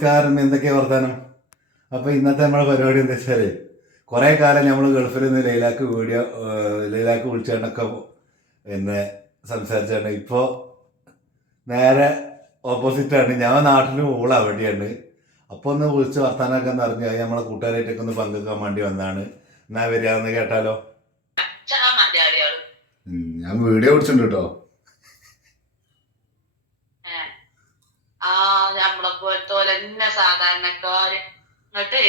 നമസ്കാരം. എന്തൊക്കെയാ വർത്താനം? അപ്പോൾ ഇന്നത്തെ നമ്മുടെ പരിപാടി എന്താ വെച്ചാൽ, കുറേ കാലം നമ്മൾ ഗൾഫിൽ നിന്ന് ലൈലാക്ക് വിളിച്ചുകൊണ്ടൊക്കെ പിന്നെ സംസാരിച്ചാണ്. ഇപ്പോൾ നേരെ ഓപ്പോസിറ്റാണ്. ഞാൻ നാട്ടിൽ ഓൾ അവിടെയാണ്. അപ്പോൾ ഒന്ന് വിളിച്ച് വർത്താനമൊക്കെ ഒന്ന് അറിഞ്ഞു കഴിഞ്ഞാൽ നമ്മളെ കൂട്ടുകാരായിട്ടൊക്കെ ഒന്ന് പങ്കെടുക്കാൻ വേണ്ടി വന്നതാണ്. എന്നാ വരികയെന്ന് കേട്ടാലോ? ഞാൻ വീഡിയോ പിടിച്ചിട്ടുണ്ട് കേട്ടോ. നമ്മളെ പോലത്തെ സാധാരണക്കാര് എന്നിട്ട്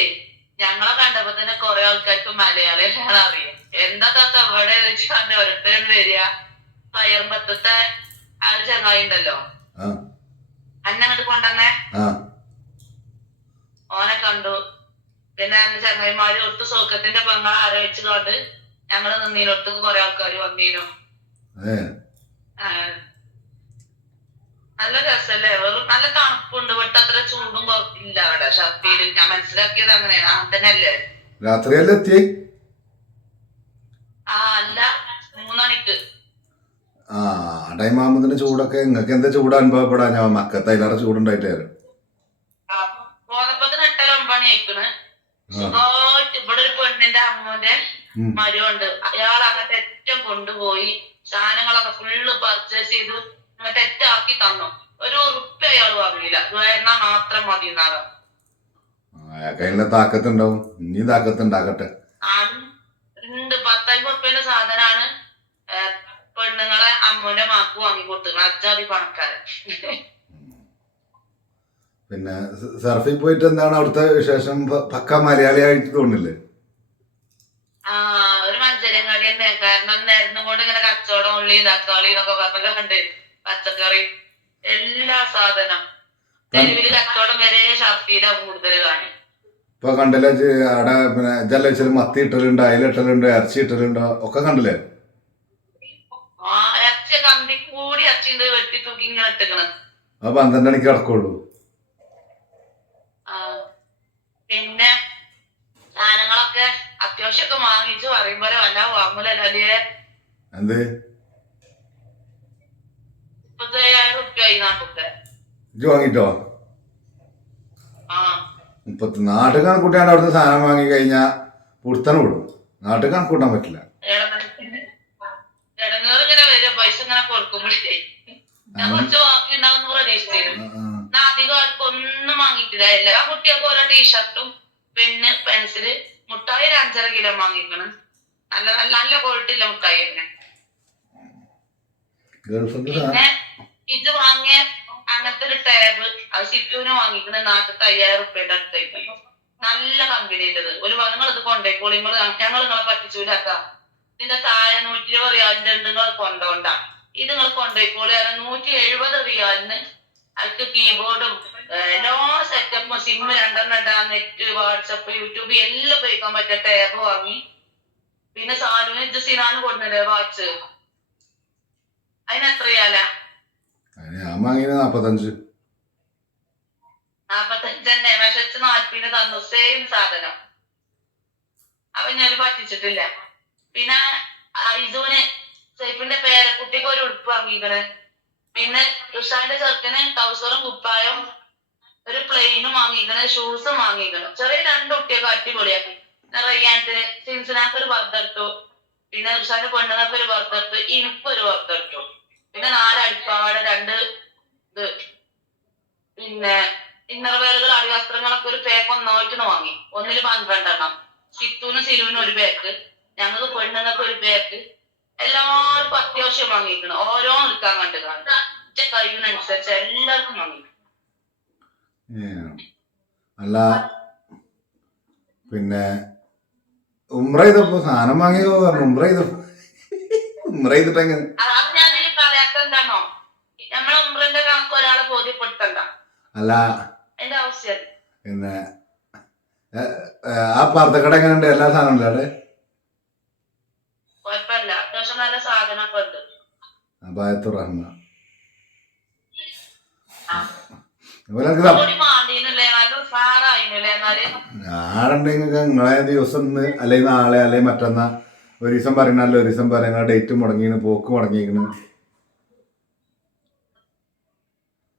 ഞങ്ങളെ കണ്ടപ്പോ തന്നെ കൊറേ ആൾക്കാർക്ക് മലയാളികളാണ് അറിയാം. എന്താ താത്ത ഇവിടെ വെച്ചാണ്ട് ഒരട്ടൻ വരിക. പയർമ്പത്തത്തെ ആ ഒരു ചങ്ങായി ഉണ്ടല്ലോ, അന്നങ്ങോട്ട് കൊണ്ടുവന്നേ, ഓനെ കണ്ടു. പിന്നെ എന്റെ ചങ്ങായിമാര് ഒത്തു സൗഖ്യത്തിന്റെ പെങ്ങളെ ആലോചിച്ചുകൊണ്ട് ഞങ്ങള് നിന്നീനൊട്ടും കൊറേ ആൾക്കാര് വന്നീനു. നല്ല രസല്ലേ, വെറും നല്ല തണുപ്പുണ്ട്. പക്ഷെ അത്ര ചൂടും ഇല്ല അവിടെ ഷർട്ടിയില്. ഞാൻ മനസ്സിലാക്കിയത് അങ്ങനെയാണ്. തന്നെയല്ലേ? രാത്രിയല്ലേ എത്തി? അല്ല, 3 മണിക്ക്. ടൈം ആകുമ്പോ ചൂടൊക്കെ നിങ്ങൾക്ക് എന്താ ചൂട് അനുഭവപ്പെടാ? ഞാൻ മക്കത്ത് അതിലേറെ ചൂടുണ്ടായിട്ട് പോന്നപ്പോ 8-9 മണി ആയിക്കണ്. സുഖമായിട്ട് ഇവിടെ ഒരു പെണ്ണിന്റെ അമ്മൂന്റെ മരുവുണ്ട്. അയാൾ അങ്ങനത്തെ ഏറ്റവും കൊണ്ടുപോയി സാധനങ്ങളൊക്കെ ഫുള്ള് പർച്ചേസ് ചെയ്തു അങ്ങോട്ട് ആക്കി തന്നു. ഒരു ഉറുപ്പ് അയാൾ വാങ്ങിയില്ല. എന്നാ മാത്രം മതി എന്നാകാം. താക്കത്തുണ്ടാവും. ഇനി താക്കത്തുണ്ടാകട്ടെ. 10-50 ഉറുപ്പ്യന്റെ സാധനമാണ് പെണ്ണുങ്ങളെ അമ്മൂന്റെ മാക്ക് വാങ്ങി കൊടുത്തത്. അജാതി പണക്കാരൻ. പിന്നെ സർഫിൽ പോയിട്ട് എന്താണ് അവിടുത്തെ വിശേഷം? പക്ക മലയാളിയായിട്ട് തോന്നില്ലേ? ഒരു മത്സരങ്ങളി തന്നെ. കാരണം നേരം കൊണ്ട് ഇങ്ങനെ കച്ചവടം, ഉള്ളി തക്കാളി എന്നൊക്കെ പറഞ്ഞൊക്കെ കണ്ട്, പച്ചക്കറി എല്ലാ സാധനം തെരുവില് കച്ചവടം വരെ ഷർട്ടിയിലാ കൂടുതൽ കാണി. ഇപ്പൊ കണ്ടില്ലേ അവിടെ? പിന്നെ ഇതല്ല വെച്ചാൽ മത്തി ഇട്ടലുണ്ട്, അയില ഇട്ടലുണ്ട്, ഇറച്ചി ഇട്ടലുണ്ട്, ഒക്കെ കണ്ടില്ലേ? ഇറച്ചി കമ്പി കൂടി ഇറച്ചിണ്ട് വെട്ടി തൂക്കി ഇങ്ങനെ ഇട്ടിക്കണ്. 12 മണിക്ക് കിടക്കുള്ളൂ. പിന്നെ സാധനങ്ങളൊക്കെ അത്യാവശ്യമൊക്കെ വാങ്ങിച്ചു പറയുമ്പോലെ വല്ല വാങ്ങൂലല്ലേ? എന്ത് 37,000 ഉറുപ്പ്യായി നാട്ടിലത്തെ. ഇജ്ജ് വാങ്ങിട്ടോ? നാട്ടിൽ കണക്കൂട്ടിയാണ് അവിടുത്തെ സാധനം വാങ്ങി കഴിഞ്ഞാൽ പുറത്തന്നെ വിടും. നാട്ടിൽ കണക്കൂട്ടാൻ പറ്റില്ല. ഇടങ്ങേറിങ്ങനെ വരും. പൈസ ഇങ്ങനെ കൊടുക്കുമ്പോഴേ ഞാൻ കുറച്ച് ബാക്കി ഉണ്ടാവുന്ന പ്രതീക്ഷിച്ചിരുന്നു. അധികം ആർക്കൊന്നും വാങ്ങിയിട്ടില്ല. എല്ലാ കുട്ടികൾക്കും ഓരോ ടീഷർട്ടും പെന്ന്, പെൻസില്, മുട്ടായി 5.5 കിലോ വാങ്ങിക്കണം. നല്ല നല്ല നല്ല ക്വാളിറ്റി ഉള്ള മുട്ടായി തന്നെ. പിന്നെ ഇത് വാങ്ങിയ അങ്ങനത്തെ ഒരു ടേബിൾ, അത് സിറ്റുവിന് വാങ്ങിക്കണ നാട്ടിൽ 5,000 ഉറുപ്പ്യയുടെ അടുത്തേക്ക്. നല്ല കമ്പനിയുടേത്. ഒരു നിങ്ങൾ ഇത് കൊണ്ടേക്കോളി, ഞങ്ങൾ നിങ്ങളെ പറ്റിച്ചൂലാക്കാം. ഇതിന്റെ താഴെ 120 റിയാലിന്റെ ഉണ്ട്, നിങ്ങൾ കൊണ്ടോണ്ട. ഇത് നിങ്ങൾ കൊണ്ടേക്കോളി. 170 റിയാലിന് അതിക്ക് കീബോർഡും എല്ലാ സെറ്റപ്പും, സിം 2 ഇടാൻ, നെറ്റ്, വാട്സപ്പ്, യൂട്യൂബ് എല്ലാം ഉപയോഗിക്കാൻ പറ്റിയ ടാബ് വാങ്ങി. പിന്നെ സാലുവിന് ഇത് സിനാന് കൊടുന്നില്ലേ വാച്ച്, അതിന് എത്രയാലാ? ഞാൻ വാങ്ങിയത് 45 തന്നെ. വിശച്ച് 40 തന്നു. സെയിം സാധനം. അവ ഞാൻ പറ്റിച്ചിട്ടില്ല. പിന്നെ ഇതുവിന് സൈഫിന്റെ പേരക്കുട്ടിക്ക് ഒരു ഉടുപ്പ് വാങ്ങിക്കണ്. പിന്നെ ഉഷാന്റെ ചെറുക്കന് ട്രൗസറും കുപ്പായം ഒരു പ്ലെയിനും വാങ്ങിക്കണ്. ഷൂസും വാങ്ങിക്കണ്. ചെറിയ 2 കുട്ടിയൊക്കെ അടിപൊളിയാക്കി. റയ്യാൻത്തിന് സിൻസിനാക്ക് ഒരു വറുത്തെടുത്തു. പിന്നെ ഉഷാന്റെ പെണ്ണുങ്ങൾക്ക് ഒരു വറുത്തെടുത്തു. എനിക്കൊരു വറുത്തെടുത്തു. പിന്നെ 4 അടിപ്പാവാട, 2 ഇത് പിന്നെ ഇന്നർവെയറുകൾ, അടിവസ്ത്രങ്ങളൊക്കെ ഒരു പേക്ക് ഒന്നായിട്ടൊന്ന് വാങ്ങി. ഒന്നില് 12 എണ്ണം. സിത്തുവിനും സിലുവിനും ഒരു പേക്ക്, ഞങ്ങൾക്ക് പെണ്ണുങ്ങൾക്ക് ഒരു പേക്ക്. എല്ലാവർക്കും അത്യാവശ്യം വാങ്ങിക്കണം. ഓരോന്നും എടുക്കാൻ കണ്ടു കാണും. കഴിവിനനുസരിച്ച് എല്ലാവർക്കും വാങ്ങിക്കണം. അല്ല പിന്നെ ഉംറ ചെയ്തപ്പോ സാധനം വാങ്ങിയോ? ഉംറ ചെയ്തിട്ടെങ്ങനെ? അത് ഞാൻ ഇതിൽ പറയാത്ത എന്താണോ, നമ്മളെ ഉംറന്റെ കണക്ക് ഒരാളെ ബോധ്യപ്പെടുത്തണ്ട. അല്ല അതിന്റെ ആവശ്യം പിന്നെ ആ പർദ്ദക്കട എങ്ങനെയുണ്ട്? എല്ലാ സാധനം ഉണ്ട് അവിടെ? കുഴപ്പമില്ല, അത്യാവശ്യം നല്ല സാധനമൊക്കെ ഉണ്ട്. ഞാനുണ്ടെങ്കിൽ നിങ്ങളെ ദിവസം അല്ലെങ്കിൽ നാളെ അല്ലെങ്കിൽ മറ്റന്നാ ഒരു ദിവസം പറയണല്ലോ, ഒരു ദിവസം പറയുന്ന ഡേറ്റ് മുടങ്ങിയാണ്, പോക്ക് മുടങ്ങിയിരിക്കണ്.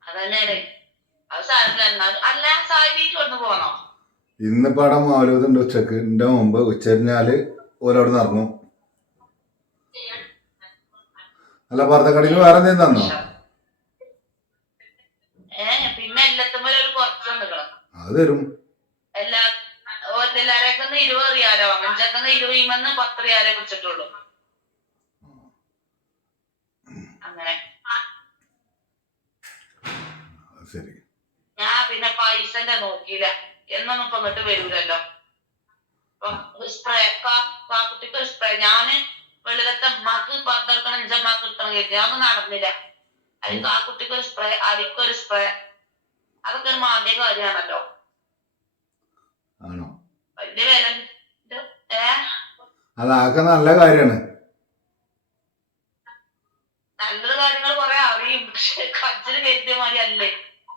അതന്നെ അല്ല സാരിക്ക് വന്ന് പോന്നോ? ഇന്നിപ്പോ അവിടെ മൗലൂദുണ്ട് ഉച്ചക്ക്. എൻ്റെ മുമ്പ് ഉച്ചരിഞ്ഞാല് ഓലോട് നടന്നു. അല്ല പുറത്തക്കടിന് വേറെ എന്തെങ്കിലും തന്നോ? പിന്നെ എല്ലാത്തുമ്പോൾ ഒരു കുറച്ച് നിൽക്കണം. അത് തരും. എല്ലാരേക്കൊന്ന് 20 റിയാലോ അഞ്ചക്കൊന്ന് 20 10 റിയാലേ കുടിച്ചിട്ടുള്ളൂ. അങ്ങനെ ശരി. ഞാൻ പിന്നെ പൈസന്റെ നോക്കിയില്ല. എന്നൊന്നും ഇപ്പൊ ഇങ്ങോട്ട് വരൂലല്ലോ. സ്പ്രേ കാക്കുട്ടിക്ക് ഒരു സ്പ്രേ ഞാന് വെളിയിലത്തെ അമ്മക്ക് പുറത്തെടുക്കണം, അഞ്ചമ്മക്ക് കിട്ടണം കരുതി. അതൊന്നും നടന്നില്ല. അതിൽ കാക്കുട്ടിക്ക് ഒരു സ്പ്രേ, അടിക്കൊരു സ്പ്രേ, അതൊക്കെ ഒരു മാന്യ കാര്യമാണല്ലോ. ആണോ? വലിയ വില. അതൊക്കെ നല്ല കാര്യമാണ്. നല്ലൊരു കാര്യങ്ങൾ കുറെ അറിയും. പക്ഷെ കജ്ജിന് കരുതിയ മാതിരി അല്ലേ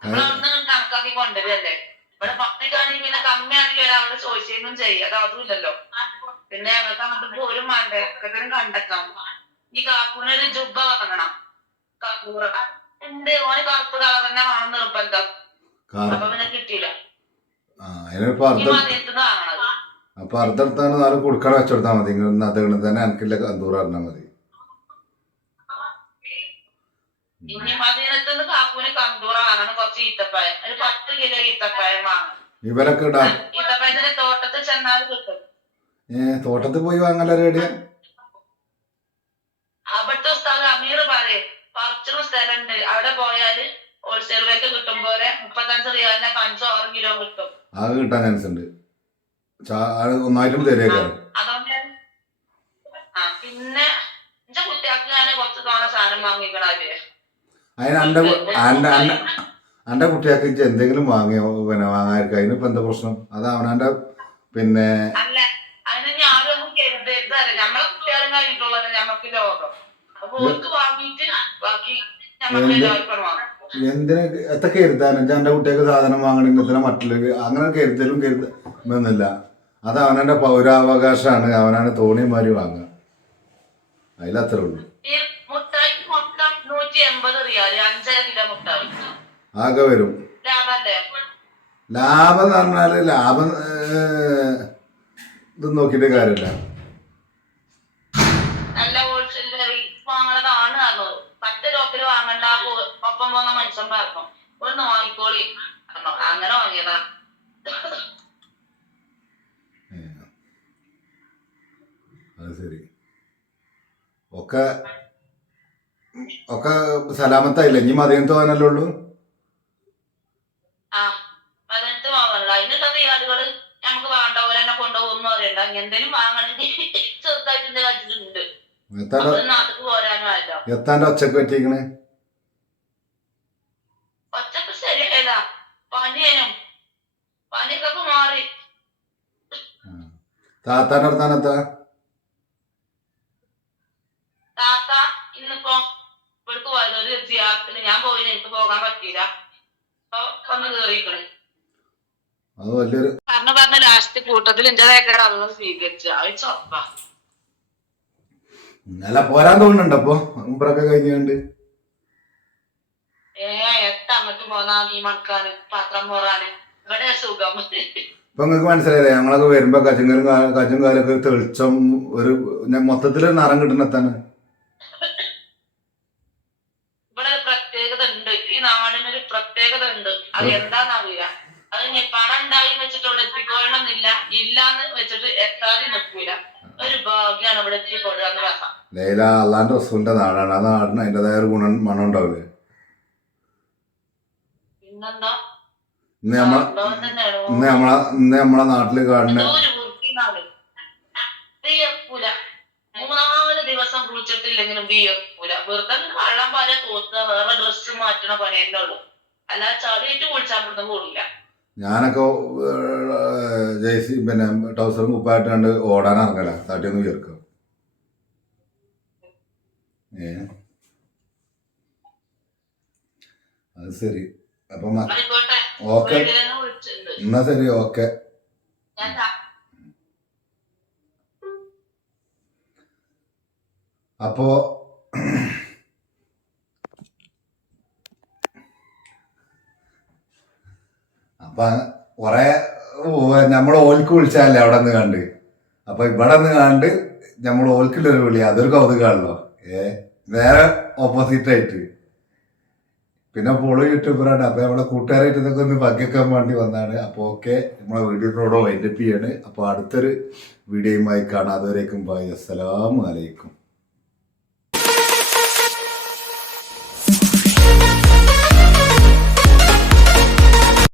നമ്മളവിടുന്ന് കണക്കാക്കി കൊണ്ടുവരല്ലേ. ഇവിടെ പട്ടിക്കാണെങ്കിൽ പിന്നെ കമ്മിയാണെങ്കിൽ ഒരാളോട് ചോദിച്ചൊന്നും ചെയ്യും. അത് അതുമില്ലല്ലോ. പിന്നെ ഞങ്ങൾക്ക് അങ്ങോട്ട് പോലും വേണ്ടേ, ഒക്കെ കണ്ടെത്താം. ഈ കാക്കൂനൊരു ജുബ്ബ വാങ്ങണം. ഉണ്ട് ഓന് കറുപ്പ് കളർ തന്നെ വേണം നിർബന്ധം. അപ്പൊ പിന്നെ കിട്ടിയില്ല. വാങ്ങണത് അപ്പൊ അർദ്ധടുത്താണ് നാല് കുടുക്കട വെച്ചെടുത്താൽ മതി. അതുകൊണ്ട് തന്നെ എനിക്കില്ല കന്തൂർ പറഞ്ഞാൽ മതി. ഇനി മദീനത്തുനിന്ന് കാക്കൂന് കന്തൂറ വാങ്ങണം. കുറച്ച് ഈത്തപ്പഴം, ഒരു 10 കിലോ ഈത്തപ്പഴം വാങ്ങണം. ഇവരൊക്കെ ഈത്തപ്പഴത്തിന്റെ തോട്ടത്തിൽ ചെന്നാൽ കിട്ടും. തോട്ടത്തിൽ പോയി വാങ്ങാൻ റെഡിയാ. അവിടുത്തെ ഉസ്താദ് അമീർ പറയും പറിച്ചുള്ള സ്ഥലമുണ്ട്, അവിടെ പോയാല് ഹോൾസെയിൽ റേറ്റ് കിട്ടും പോലെ 35 റിയാലിന് 5-6 കിലോ കിട്ടും. അത് കിട്ടാൻ ചാൻസ് ഉണ്ട്. ഒന്നായിട്ടും തരികയാണ്. അതുകൊണ്ട് പിന്നെ എന്റെ കുട്ടികൾക്ക് ഞാൻ കുറച്ച് തവണ സാധനം വാങ്ങിക്കണേ. അതിന് എന്റെ കുട്ടികൾക്ക് എന്തെങ്കിലും വാങ്ങിയോ പിന്നെ വാങ്ങാതിരിക്കുക. അതിനിപ്പോ എന്താ പ്രശ്നം? അത് അവനാന്റെ പിന്നെ അല്ല, അതിന് ഞാനൊന്നും കരുതരുതല്ല. നമ്മളെ കുട്ടികളും കഴിഞ്ഞിട്ടുള്ളത് ഞമ്മക്ക് ലോകം. അപ്പൊ ഓർക്ക് വാങ്ങിയിട്ട് ബാക്കി ഞമ്മക്ക് എല്ലാവർക്കും വാങ്ങും. എന്തിനാ എത്ര കരുതാൻ? എന്റെ കുട്ടികൾക്ക് സാധനം വാങ്ങണമെങ്കിൽ മറ്റുള്ളവർ അങ്ങനെ കരുതലുന്നില്ല. അത് അവനെ പൗരാവകാശമാണ്. അവനാണ് തോണിമാരി വാങ്ങുക. അതിലത്രേ ഉള്ളൂ. ആകെ വരും. ലാഭം എന്ന് പറഞ്ഞാല് ലാഭം ഇത് നോക്കിയിട്ട് കാര്യമില്ല. നല്ല ഹോൾസെയിൽ വാങ്ങണതാണ് പറഞ്ഞത്. 10 ലോക്കിൽ വാങ്ങണ്ട ഒപ്പം പോകുന്ന മനുഷ്യൻ പറഞ്ഞു ഒന്ന് വാങ്ങിക്കോളി. അങ്ങനെ വാങ്ങിയതാ. അത് ശരി. ഒക്കെ സലാമത്തായില്ല. ഇനി മതിയെന്ന് തോന്നല്ലേ ഉള്ളൂ. പതിനെട്ട് വാങ്ങണല്ലോ. അതിനുള്ള റിയാലുകള് നമുക്ക് വേണ്ട പോലെ തന്നെ കൊണ്ടുപോകുന്നു അറിയണ്ട. എന്തെങ്കിലും വാങ്ങണമെങ്കിൽ ചെറുതായിട്ട് കഴിച്ചിട്ടുണ്ട്. നാട്ടിക്ക് പോരാനല്ലോ. എത്താന്റെ ഒച്ചക്ക് പറ്റിക്കണേ. ഒച്ചക്ക് ശരിയായതാ. പനിയൊക്കെ മാറി. താത്താന്റെ അടുത്താനെത്താ? താത്ത ഇന്നിപ്പോ ഇവിടേക്ക് പോയത് ഒരു ജിയാറത്തിന്. ഞാൻ പോയില്ല, എനിക്ക് പോകാൻ പറ്റിയില്ല. വന്ന് കേറിക്കണ്. അത് വലിയൊരു പറഞ്ഞ ലാസ്റ്റ് കൂട്ടത്തിൽ എന്റേതായിട്ട് അതൊന്നും സ്വീകരിച്ചു. അത് ചൊപ്പാ. അല്ല പോരാൻ തോന്നുന്നുണ്ട്. അപ്പൊ മുമ്പൊക്കെ കഴിഞ്ഞുകൊണ്ട് അങ്ങോട്ട് പോന്നാ മീൻ മണക്കാന് പാത്രം പോറാന് ഇവിടെ സുഖം. ഇപ്പൊ നിങ്ങൾക്ക് മനസ്സിലായില്ലേ? ഞങ്ങളൊക്കെ വരുമ്പോ കച്ചും കാലൊക്കെ തെളിച്ചം ഒരു മൊത്തത്തിലൊരു നിറം കിട്ടുന്നതാണ്. ഇവിടെ ഒരു പ്രത്യേകത ഉണ്ട്. ഈ നാടിനൊരു പ്രത്യേകത ഉണ്ട്. അത് എന്താന്നറിയില്ല. അത് ഇനി പണം ഉണ്ടായി വെച്ചിട്ട് ഇവിടെ എത്തിക്കൊള്ളണമെന്നില്ല. ഇല്ലാന്ന് വെച്ചിട്ട് എത്താതെ നിൽക്കൂല. ഒരു ഭാഗ്യാണ് ഇവിടെ എത്തിക്കൊള്ളുക രസം. ലൈല അള്ളാന്റെ റസൂലിന്റെ നാടാണ്. ആ നാടിന് അതിൻ്റെതായ ഒരു മണം ഉണ്ടാവില്ലേ? പിന്നെന്താ ഇന്ന് നമ്മളെ നാട്ടില് കാണുന്ന 3-4 ദിവസം കുളിച്ചിട്ടില്ലെങ്കിലും വിയർക്കൂല. വെറുതെ വെള്ളം പോലെ തോത്തുക, വേറെ ഡ്രസ്സ് മാറ്റണ പണി തന്നെ ഉള്ളു. അല്ലാതെ ചളിയിട്ട് കുളിച്ചാൽ ഇവിടുന്ന് കൂടില്ല. ഞാനൊക്കെ ജേഴ്സി പിന്നെ ടൗസറും കുപ്പായിട്ട് കണ്ട് ഓടാൻ ഇറങ്ങല. തട്ടിയൊന്ന് വിയർക്കുക. അത് ശരി. അപ്പൊ ഓക്കെ, എന്നാ ശരി, ഓക്കെ. അപ്പോ അപ്പൊ കൊറേ നമ്മൾ ഓൽക്ക് വിളിച്ചാലേ അവിടെ നിന്ന് കണ്ട് അപ്പൊ ഇവിടെ നിന്ന് കണ്ട് നമ്മൾ ഓൽക്കുള്ളൊരു വിളി അതൊരു കൗതുകമാണല്ലോ. നേരെ ഓപ്പോസിറ്റ് ആയിട്ട് പിന്നെ പോള് യൂട്യൂബറാണ്. അപ്പൊ നമ്മളെ കൂട്ടുകാരായിട്ട് ഇതൊക്കെ ഒന്ന് പങ്കുവെക്കാൻ വേണ്ടി വന്നതാണ്. അപ്പൊ ഓക്കെ, നമ്മളെ വീഡിയോയോടെ വൈൻഡപ്പ് ചെയ്യാണ്. അപ്പൊ അടുത്തൊരു വീഡിയോയുമായി കാണാം. അതുവരേക്കും ബൈ, അസ്സലാമു അലൈക്കും.